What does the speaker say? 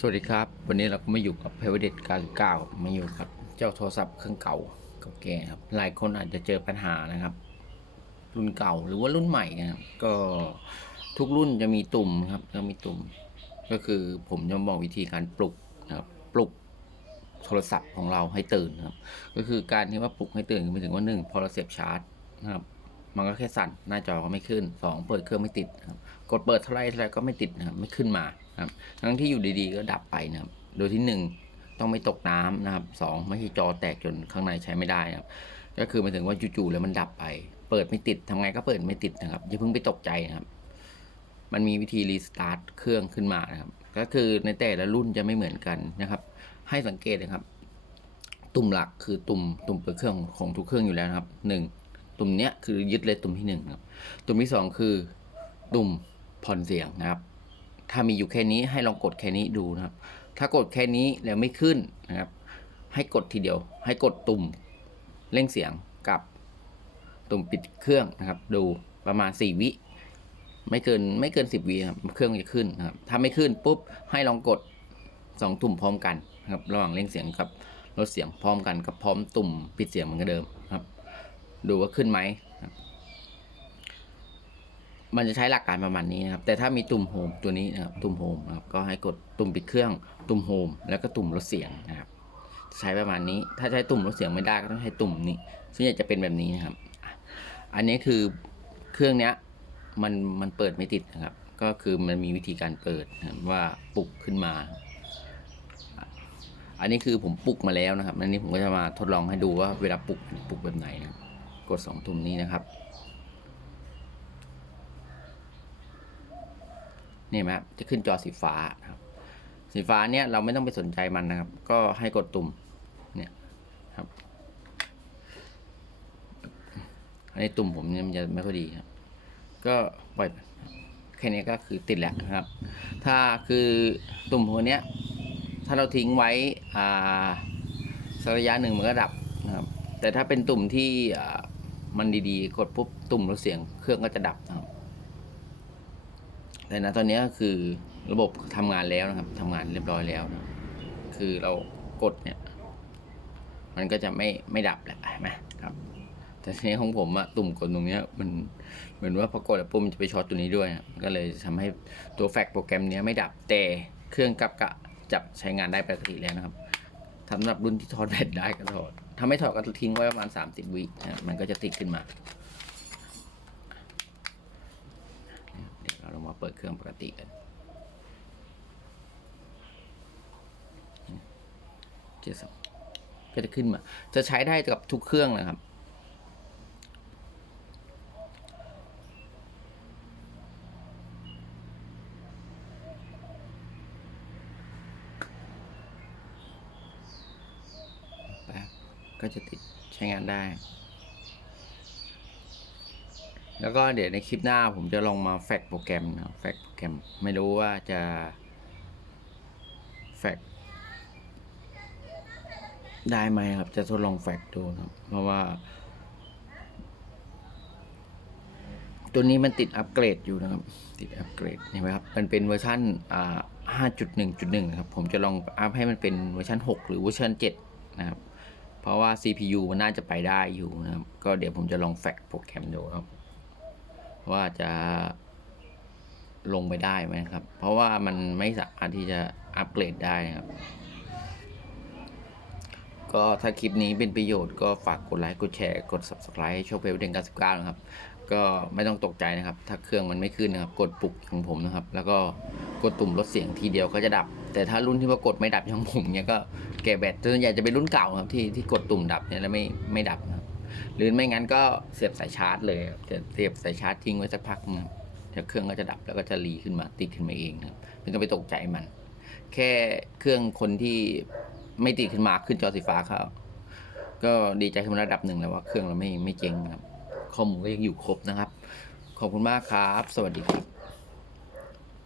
สวัสดีครับ วันนี้เราก็มาอยู่กับเพเวเดต99มาอยู่กับเจ้าโทรศัพท์เครื่องเก่าเก่าแก่ครับ หลายคนอาจจะเจอปัญหานะครับ รุ่นเก่าหรือว่ารุ่นใหม่นะครับ ก็ทุกรุ่นจะมีตุ่มครับก็มีตุ่ม ก็คือผมจะบอกวิธีการปลุกนะครับปลุกโทรศัพท์ของเราให้ตื่นครับ ก็คือการที่ว่าปลุกให้ตื่นหมายถึงว่าหนึ่งพอเราเสียบชาร์จนะครับ มันก็แค่สั่นหน้าจอก็ไม่ขึ้นสองเปิดเครื่องไม่ติดครับกดเปิดเท่าไรเท่าไรก็ไม่ติดนะครับไม่ขึ้นมาครับทั้งที่อยู่ดีๆก็ดับไปนะครับโดยที่หนึ่งต้องไม่ตกน้ำนะครับสองไม่ใช่จอแตกจนข้างในใช้ไม่ได้นะครับก็คือหมายถึงว่าจู่ๆแล้วมันดับไป เปิดไม่ติดทำไงก็เปิดไม่ติดนะครับอย่าเพิ่งไปตกใจนะครับ มันมีวิธีรีสตาร์ทเครื่องขึ้นมานะครับ ก็คือในแต่ละรุ่นจะไม่เหมือนกันนะครับ ให้สังเกตนะครับ ตุ่มหลักคือตุ่มตุ่มเปิดเครื่องของทุกเครื่องอยู่แล้วนะครับหนึ่ ตุ่มเนี้ยคือยึดเลยตุ่มที่หนึ่งครับ ตุ่มที่สองคือ ตุ่มผ่อนเสียงนะครับ ถ้ามีอยู่แค่นี้ให้ลองกดแค่นี้ดูนะครับ ถ้ากดแค่นี้แล้วไม่ขึ้นนะครับ ให้กดทีเดียว ให้กดตุ่มเร่งเสียงกับตุ่มปิดเครื่องนะครับ ดูประมาณสี่วิไม่เกินไม่เกินสิบวิครับเครื่องจะขึ้นนะครับ ถ้าไม่ขึ้นปุ๊บให้ลองกดสองตุ่มพร้อมกันนะครับ ระหว่างเร่งเสียงกับลดเสียงพร้อมกันกับพร้อมตุ่มปิดเสียงเหมือนเดิม ดูว่าขึ้นไหมมันจะใช้หลักการประมาณนี้นะครับ แต่ถ้ามีตุ่มโฮมตัวนี้นะครับ ตุ่มโฮมนะครับ ก็ให้กดตุ่มปิดเครื่อง ตุ่มโฮมแล้วก็ตุ่มลดเสียงนะครับ ใช้ประมาณนี้ ถ้าใช้ตุ่มลดเสียงไม่ได้ก็ต้องใช้ตุ่มนี้ซึ่งจะเป็นแบบนี้นะครับ อันนี้คือเครื่องเนี้ยมันมันเปิดไม่ติดนะครับ ก็คือมันมีวิธีการเปิดว่าปลุกขึ้นมา อันนี้คือผมปลุกมาแล้วนะครับ อันนี้ผมก็จะมาทดลองให้ดูว่าเวลาปลุกปลุกแบบไหนนะครับ กดสองตุ่มนี้นะครับนี่ไหมครับจะขึ้นจอสีฟ้าครับสีฟ้าเนี่ยเราไม่ต้องไปสนใจมันนะครับ ก็ให้กดตุ่มเนี่ยครับอันนี้ตุ่มผมเนี่ยมันจะไม่ค่อยดีครับ ก็ปล่อยแค่นี้ก็คือติดแล้วนะครับ ถ้าคือตุ่มตัวเนี้ย ถ้าเราทิ้งไว้อ่าสักระยะหนึ่งมันก็ดับนะครับ แต่ถ้าเป็นตุ่มที่อ่า มันดีๆ กดปุ๊บตุ่มลดเสียงเครื่องก็จะดับนะครับแต่นะตอนนี้ก็คือระบบทำงานแล้วนะครับทำงานเรียบร้อยแล้วนะคือเรากดเนี่ย มันก็จะไม่ไม่ดับแหละเห็นไหมครับ แต่ทีนี้ของผมอะตุ่มกดตรงเนี้ย มันเหมือนว่าพอกดแล้วปุ่มนจะไปช็อตตัวนี้ด้วยนะก็เลยทำให้ตัวแฟกโปรแกรมเนี้ยไม่ดับแต่เครื่องกับกะจับใช้งานได้ปกติแล้วนะครับสำหรับรุ่นที่ถอดแบตได้ก็ถอด ถ้าไม่ถอดก็ทิ้งไว้ประมาณ 30 วิบวิมันก็จะติดขึ้นมาเดี๋ยวเราลองมาเปิดเครื่องปกติกันเจ็ดสองก็จะขึ้นมา จะใช้ได้กับทุกเครื่องนะครับ แป๊บ ก็จะติดใช้งานได้ แล้วก็เดี๋ยวในคลิปหน้าผมจะลองมาแฟกโปรแกรมนะแฟกโปรแกรม ไม่รู้ว่าจะแฟกได้ไหมครับ จะทดลองแฟกดูนะครับ เพราะว่า ตัวนี้มันติดอัปเกรดอยู่นะครับ ติดอัปเกรดเห็นไหมครับ มันเป็นเวอร์ชันอ่า5.1.1 นะครับ ผมจะลองอัพให้มันเป็นเวอร์ชัน6 หรือเวอร์ชัน7 นะครับ เพราะว่า CPU มันน่าจะไปได้อยู่นะครับ ก็เดี๋ยวผมจะลองแฟกโปรแกรมดูครับ ว่าจะลงไปได้ไหมครับ เพราะว่ามันไม่สามารถที่จะอัปเกรดได้นะครับ ก็ถ้าคลิปนี้เป็นประโยชน์ก็ฝากกดไลค์ กดแชร์ กด subscribe ให้ช่องเพลเดน99นะครับ ก็ไม่ต้องตกใจนะครับ ถ้าเครื่องมันไม่ขึ้นนะครับ กดปลุกของผมนะครับ แล้วก็กดตุ่มลดเสียงทีเดียวก็จะดับ แต่ถ้ารุ่นที่ว่ากดไม่ดับอย่างผมเนี่ยก็ แก่แบตส่วนใหญ่จะเป็นรุ่นเก่าครับที่ที่กดตุ่มดับเนี่ยแล้วไม่ไม่ดับครับ หรือไม่งั้นก็เสียบสายชาร์จเลยครับเสียบสายชาร์จทิ้งไว้สักพักนะครับเดี๋ยวเครื่องก็จะดับแล้วก็จะรีขึ้นมาติดขึ้นมาเองครับไม่ต้องไปตกใจมัน แค่เครื่องคนที่ไม่ติดขึ้นมาขึ้นจอสีฟ้าเขาก็ดีใจขึ้นระดับหนึ่งแล้วว่าเครื่องเราไม่ไม่เจ๊งครับข้อมูลก็ยังอยู่ครบนะครับ ขอบคุณมากครับ สวัสดีครับ